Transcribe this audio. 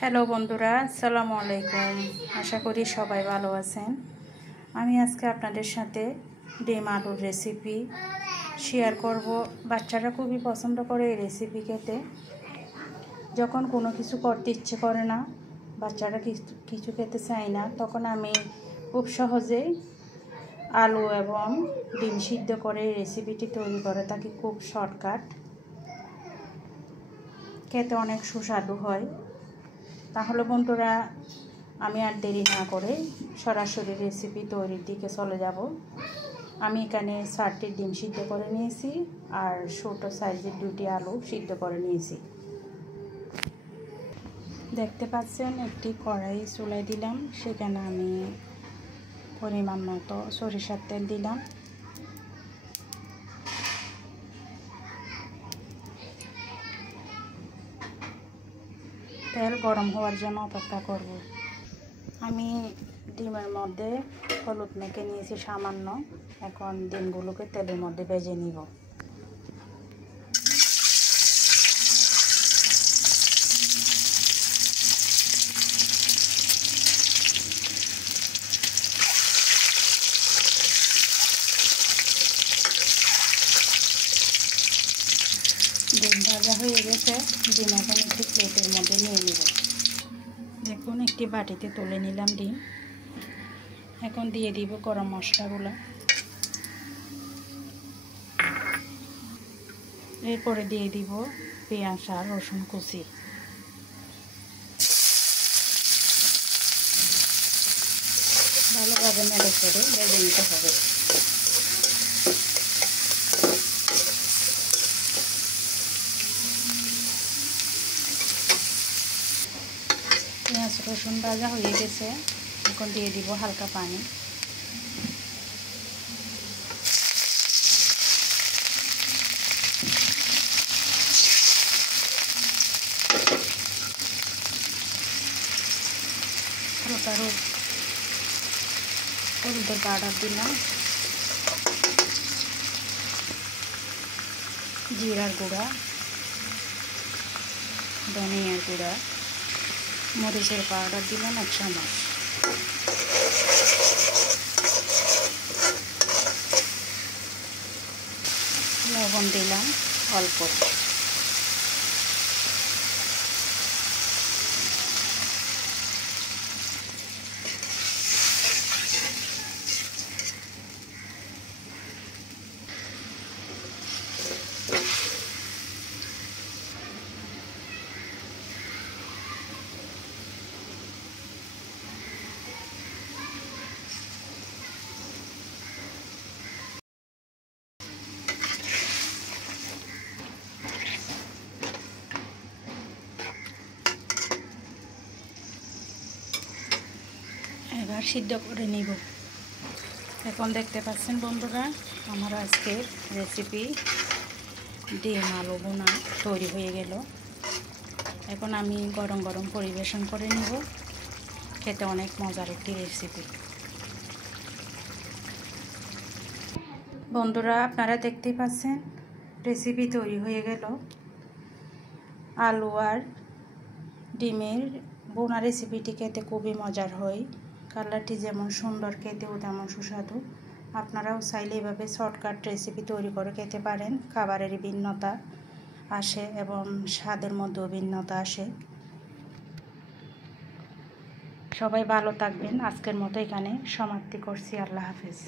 Hello বন্ধুরা, আসসালামু আলাইকুম। আশা করি সবাই ভালো আছেন। আমি আজকে আপনাদের সাথে ডিম আলুর রেসিপি শেয়ার করব। বাচ্চারা খুবই পছন্দ করে এই রেসিপি খেতে। যখন কোনো কিছু করতে ইচ্ছে করে না, বাচ্চারা কিছু খেতে চায় না, তখন আমি খুব সহজেই আলু এবং ডিম সিদ্ধ করে এই রেসিপিটি তৈরি করে থাকি। খুব শর্টকাট, খেতে অনেক সুস্বাদু হয়। তাহলে বন্ধুরা, আমি আর দেরি না করে সরাসরি রেসিপি তৈরির দিকে চলে যাব। আমি এখানে 4টি ডিম সিদ্ধ করে নিয়েছি আর ছোট সাইজের 2টি আলু সিদ্ধ করে নিয়েছি। দেখতে পাচ্ছেন, একটি কড়াই চুলায় দিলাম, সেখানে আমি পরিমাণ মতো সরিষার তেল দিলাম। তেল গরম হওয়ার জন্য অপেক্ষা করব। আমি ডিমের মধ্যে হলুদ মেখে নিয়েছি সামান্য। এখন ডিমগুলোকে তেলের মধ্যে ভেজে নিব। ডিম ভাজা হয়ে গেছে। ডিম এখন একটি প্লেটের মধ্যে নিয়ে নেব। দেখুন, একটি বাটিতে তুলে নিলাম ডিম। এখন দিয়ে দিব গরম মশলাগুলো। এরপরে দিয়ে দিব পেঁয়াজ আর রসুন কুচি। ভালোভাবে নেড়ে চেড়ে ভেজে নিতে হবে। পেঁয়াজ রসুন ভাজা হয়ে গেছে। এখন দিয়ে দিব হালকা পানি। হালকা হলুদের পাউডার দিলাম, জিরার গুঁড়া, ধনিয়ার গুঁড়া, মরিচের পাউডার দিলাম 1 চামচ। লবণ দিলাম অল্প। এবার সিদ্ধ করে নিব। এখন দেখতে পাচ্ছেন বন্ধুরা, আমার আজকের রেসিপি ডিম আলু ভুনা তৈরি হয়ে গেল। এখন আমি গরম গরম পরিবেশন করে নিব। খেতে অনেক মজার একটি রেসিপি। বন্ধুরা, আপনারা দেখতেই পাচ্ছেন রেসিপি তৈরি হয়ে গেল। আলু আর ডিমের ভুনা রেসিপিটি খেতে খুবই মজার হয়। কালারটি যেমন সুন্দর, খেতেও তেমন সুস্বাদু। আপনারাও চাইলে এভাবে শর্টকাট রেসিপি তৈরি করে খেতে পারেন। খাবারের ভিন্নতা আসে এবং স্বাদের মধ্যেও ভিন্নতা আসে। সবাই ভালো থাকবেন। আজকের মতো এখানে সমাপ্তি করছি। আল্লাহ হাফেজ।